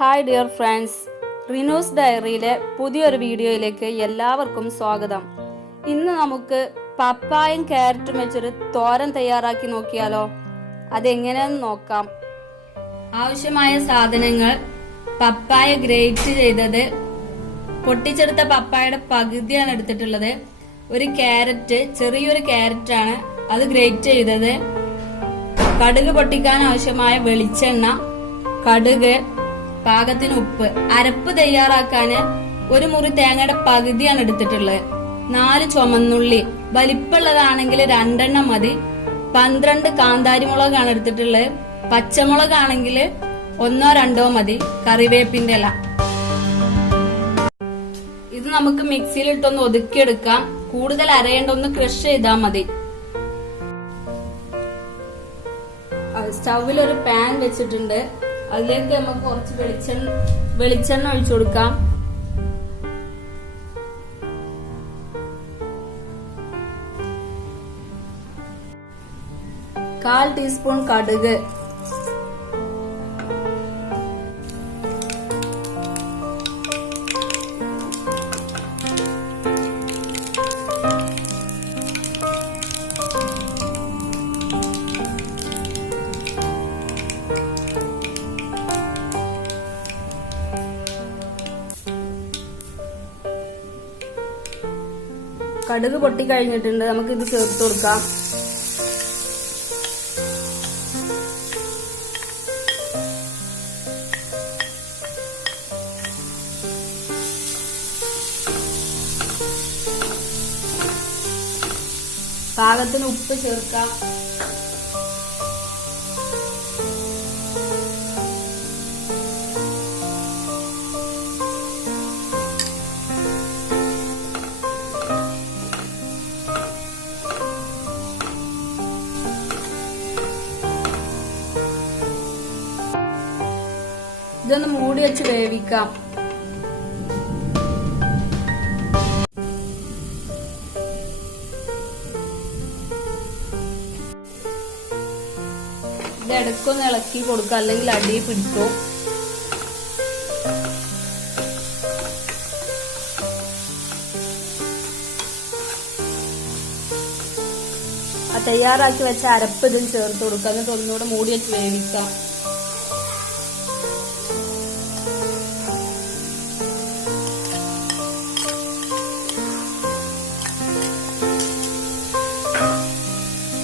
Hi dear friends, Rinoos ഡയറിയിലെ പുതിയൊരു വീഡിയോയിലേക്ക് എല്ലാവർക്കും സ്വാഗതം. ഇന്ന് നമുക്ക് പപ്പായും ക്യാരറ്റും വെച്ചൊരു തോരൻ തയ്യാറാക്കി നോക്കിയാലോ? അതെങ്ങനെയെന്ന് നോക്കാം. ആവശ്യമായ സാധനങ്ങൾ: പപ്പായ ഗ്രേറ്റ് ചെയ്തത്, പൊട്ടിച്ചെടുത്ത പപ്പായയുടെ പകുതിയാണ് എടുത്തിട്ടുള്ളത്. ഒരു ക്യാരറ്റ്, ചെറിയൊരു ക്യാരറ്റാണ്, അത് ഗ്രേറ്റ് ചെയ്തത്. കടുക് പൊട്ടിക്കാൻ ആവശ്യമായ വെളിച്ചെണ്ണ, കടുക്, പാകത്തിന് ഉപ്പ്. അരപ്പ് തയ്യാറാക്കാൻ ഒരു മുറി തേങ്ങയുടെ പകുതിയാണ് എടുത്തിട്ടുള്ളത്. 4 ചുമന്നുള്ളി, വലിപ്പമുള്ളതാണെങ്കിൽ 2 എണ്ണം മതി. 12 കാന്താരിമുളകാണ് എടുത്തിട്ടുള്ളത്. പച്ചമുളകാണെങ്കിൽ 1-2 മതി. കറിവേപ്പിന്റെ ഇല. ഇത് നമുക്ക് മിക്സിയിലിട്ടൊന്ന് ഒതുക്കിയെടുക്കാം. കൂടുതൽ അരയേണ്ട, ഒന്ന് ക്രഷ് ചെയ്താൽ മതി. സ്റ്റൗവിൽ ഒരു പാൻ വെച്ചിട്ടുണ്ട്. അതിലേക്ക് നമുക്ക് കുറച്ച് വെളിച്ചെണ്ണ ഒഴിച്ചു കൊടുക്കാം. കാൽ ടീസ്പൂൺ കടുക്, കടുക് പൊട്ടിക്കഴിഞ്ഞിട്ടുണ്ട്. നമുക്ക് ഇത് ചേർത്ത് കൊടുക്കാം. പാകത്തിന് ഉപ്പ് ചേർക്കാം. ഇതൊന്ന് മൂടി വെച്ച് വേവിക്കാം. ഇത് ഇടയ്ക്കൊന്ന് ഇളക്കി കൊടുക്കുക, അല്ലെങ്കിൽ അടിയിൽ പിടിക്കോ. ആ തയ്യാറാക്കി വെച്ച അരപ്പ് ഇതിൽ ചേർത്ത് കൊടുക്കുക. എന്നിട്ട് ഒന്നുകൂടെ മൂടി വെച്ച് വേവിക്കാം.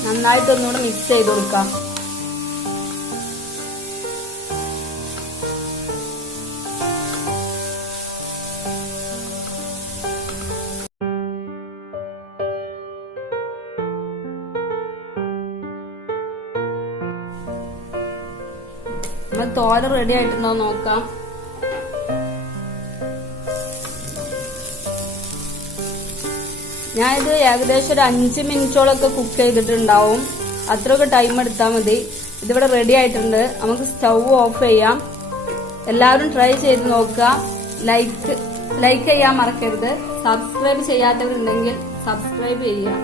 നന്നായിട്ടൊന്നുകൂടെ മിക്സ് ചെയ്ത് കൊടുക്കാം. നമ്മൾ തോരൻ റെഡി ആയിട്ടുണ്ടോ നോക്കാം. ഞാനിത് ഏകദേശം ഒരു 5 മിനിറ്റോളൊക്കെ കുക്ക് ചെയ്തിട്ടുണ്ടാവും. അത്രയൊക്കെ ടൈം എടുത്താൽ മതി. ഇതിവിടെ റെഡി ആയിട്ടുണ്ട്. നമുക്ക് സ്റ്റൗ ഓഫ് ചെയ്യാം. എല്ലാവരും ട്രൈ ചെയ്ത് നോക്കുക. ലൈക്ക് ചെയ്യാൻ മറക്കരുത്. സബ്സ്ക്രൈബ് ചെയ്യാത്തവരുണ്ടെങ്കിൽ സബ്സ്ക്രൈബ് ചെയ്യുക.